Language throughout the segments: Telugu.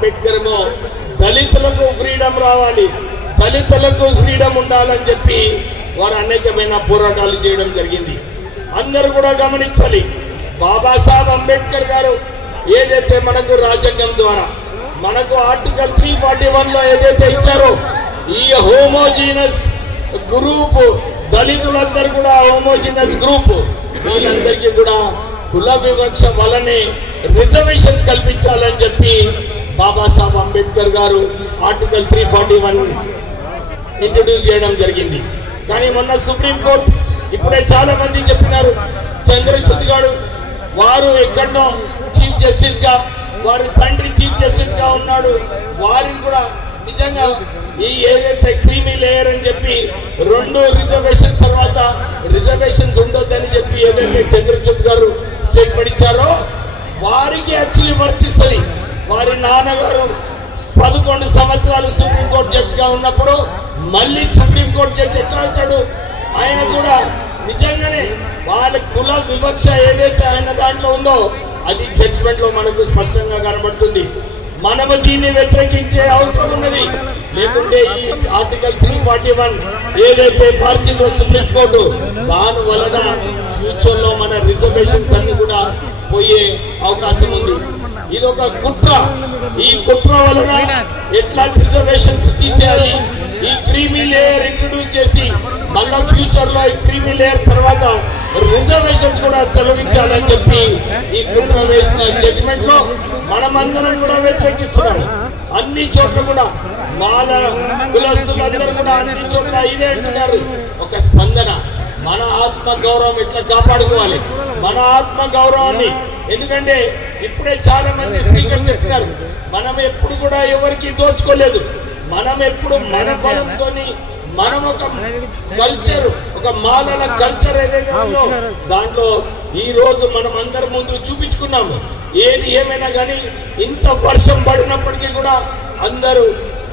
అంబేద్కర్ దళితులకు ఫ్రీడమ్ రావాలి, దళితులకు ఫ్రీడమ్ ఉండాలని చెప్పి వారు అనేకమైన పోరాటాలు చేయడం జరిగింది. అందరూ కూడా గమనించాలి, బాబాసాహెబ్ అంబేద్కర్ గారు ఏదైతే మనకు రాజ్యాంగం ద్వారా మనకు ఆర్టికల్ 341లో ఏదైతే ఇచ్చారో ఈ హోమోజీనస్ గ్రూప్ దళితులందరూ కూడా హోమోజీనస్ గ్రూప్ వీళ్ళందరికీ కూడా కుల వివక్ష వలనే రిజర్వేషన్స్ కల్పించాలని చెప్పి బాబాసాహెబ్ అంబేద్కర్ గారు ఆర్టికల్ 341 ఇంట్రడ్యూస్ చేయడం జరిగింది. కానీ మొన్న సుప్రీంకోర్టు ఇప్పుడే చాలా మంది చెప్పినారు, చంద్రచూడ్ గారు వారు ఎక్కడో చీఫ్ జస్టిస్ గా, వారి తండ్రి చీఫ్ జస్టిస్ గా ఉన్నాడు, వారిని కూడా నిజంగా ఈ ఏదైతే క్రీమీ లేయర్ అని చెప్పి 2 రిజర్వేషన్ తర్వాత రిజర్వేషన్స్ ఉండొద్దని చెప్పి ఏదైతే చంద్రచూడ్ గారు స్టేట్మెంట్ ఇచ్చారో వారికి యాక్చువల్లీ వర్తిస్తుంది. వారి నాన్నగారు 11 సంవత్సరాలు సుప్రీంకోర్టు జడ్జిగా ఉన్నప్పుడు మళ్ళీ సుప్రీంకోర్టు జడ్జి ఎట్లా అవుతాడు? ఆయన కూడా నిజంగానే వాళ్ళ కుల వివక్ష ఏదైతే ఆయన దాంట్లో ఉందో అది జడ్జిమెంట్ లో మనకు స్పష్టంగా కనబడుతుంది. మనము దీన్ని వ్యతిరేకించే అవసరం ఉన్నది. లేకుంటే ఈ ఆర్టికల్ 341 ఏదైతే మార్చిందో సుప్రీంకోర్టు దాని వలన ఫ్యూచర్ లో మన రిజర్వేషన్స్ అన్ని కూడా పోయే అవకాశం ఉంది. ఇది ఒక కుట్ర. ఈ కుట్ర వలన ఎట్లాంటి రిజర్వేషన్స్ తీసేయాలి, ఈ క్రీమీ లేయర్ ఇంట్రడ్యూస్ చేసి మళ్ళా ఫ్యూచర్ లో ఈ క్రీమీ లేయర్ తర్వాత రిజర్వేషన్స్ కూడా తొలగించాలని చెప్పి ఈ కుట్ర వేసిన జడ్జిమెంట్ లో మనమందరం కూడా వ్యతిరేకిస్తున్నాము. అన్ని చోట్ల కూడా మాల కులస్తులందరూ కూడా అన్ని చోట్ల ఇదే అంటున్నారు, ఒక స్పందన. మన ఆత్మ గౌరవం ఎట్లా కాపాడుకోవాలి, మన ఆత్మ గౌరవాన్ని. ఎందుకంటే ఇప్పుడే చాలా మంది స్పీకర్ చెప్పినారు, మనం ఎప్పుడు కూడా ఎవరికి దోచుకోలేదు, మనం ఎప్పుడు మన బలంతో మనం ఒక కల్చర్, ఒక మాలల కల్చర్ ఏదైతే ఉందో దాంట్లో ఈ రోజు మనం అందరి ముందు చూపించుకున్నాము. ఏది ఏమైనా కానీ ఇంత వర్షం పడినప్పటికీ కూడా అందరూ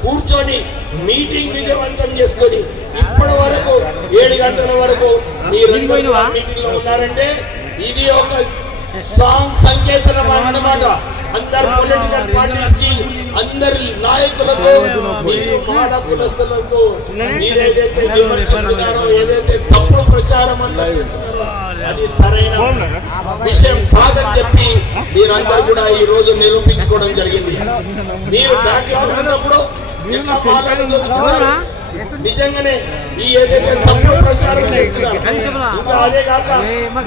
కూర్చొని మీటింగ్ విజయవంతం చేసుకొని ఇప్పటి వరకు 7 గంటల వరకు మీరందరూ మీటింగ్ లో ఉన్నారంటే ఇది ఒక స్ట్రాంగ్ సంకేతం అన్నమాట. అందరు పొలిటికల్ పార్టీస్ కి, అందరి నాయకులకు, మీరు మాల కులస్తులకు మీరు ఏదైతే విమర్శిస్తున్నారో, ఏదైతే తప్పుడు ప్రచారం అందరూ చేస్తున్నారో అది సరైన విషయం కాదని చెప్పి మీరందరూ కూడా ఈ రోజు నిరూపించుకోవడం జరిగింది. మీరు బ్యాక్గ్రౌండ్ ఉన్నప్పుడు ఎట్లా మాట్లాడుతున్నారు, నిజంగానే ఈ ఏదైతే తప్పుడు ప్రచారం చేస్తున్నారు. ఇంకా అదే కాక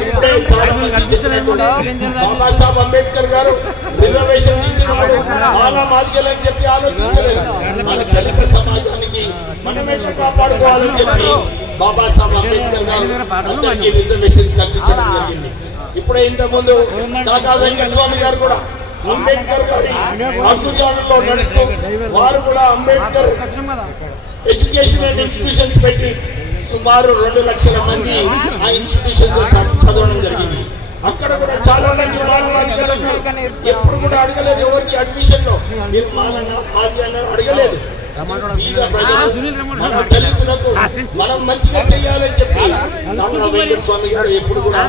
ఇప్పుడే చాలా మంది చెప్పినట్టు బాబాసాహెబ్ అంబేద్కర్ గారు రిజర్వేషన్ ఇచ్చిన వాడు మాలా మాదిగలని చెప్పి ఆలోచించలేదు. మన దళిత సమాజానికి మనం ఎట్లా కాపాడుకోవాలని చెప్పి బాబాసాహెబ్ అంబేద్కర్ గారు అందరికీ రిజర్వేషన్స్ కల్పించడం జరిగింది. ఇప్పుడే ఇంత ముందు కాకా వెంకటస్వామి గారు కూడా అంబేద్కర్ గారి అడుగుజాడల్లో నడుస్తూ వారు కూడా అంబేద్కర్ ఎడ్యుకేషన్ అండ్ ఇన్స్టిట్యూషన్స్ పెట్టి సుమారు 2 లక్షల మంది ఆ ఇన్స్టిట్యూషన్స్ చదవడం జరిగింది. అక్కడ కూడా చాలా మంది మానవాధికారులు ఉన్నారు, ఎప్పుడు కూడా అడగలేదు ఎవరికి అడ్మిషన్ లో మీరు మాది అన్నారు, అడగలేదు. మన దళితులకు మనం మంచిగా చేయాలని చెప్పి కాకా వెంకట స్వామి గారు ఎప్పుడు కూడా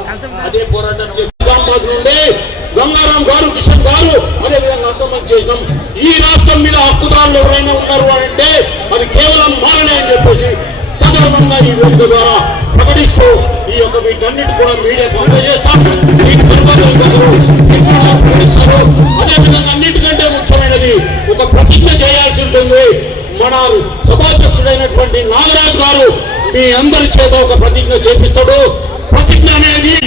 అదే పోరాటం చేసి నుండి గంగారాం గారు, కిషన్ గారు అదే విధంగా అంతమంది చేసినాం. ఈ రాష్ట్రం మీద హక్కుదారులు ఎవరైనా ఉన్నారు అంటే అది కేవలం మాలనే అని చెప్పేసి సగర్వంగా ఈ వేదిక ద్వారా ప్రకటిస్తూ ఈ యొక్క వీటన్నిటి కూడా మీడియాకు అందజేస్తాం. అదేవిధంగా అన్నింటికంటే ముఖ్యమైనది ఒక ప్రతిజ్ఞ చేయాల్సి ఉంటుంది. మన సభాధ్యక్షుడైనటువంటి నాగరాజు గారు మీ అందరి చేత ఒక ప్రతిజ్ఞ చేపిస్తాడు. ప్రతిజ్ఞ అనేది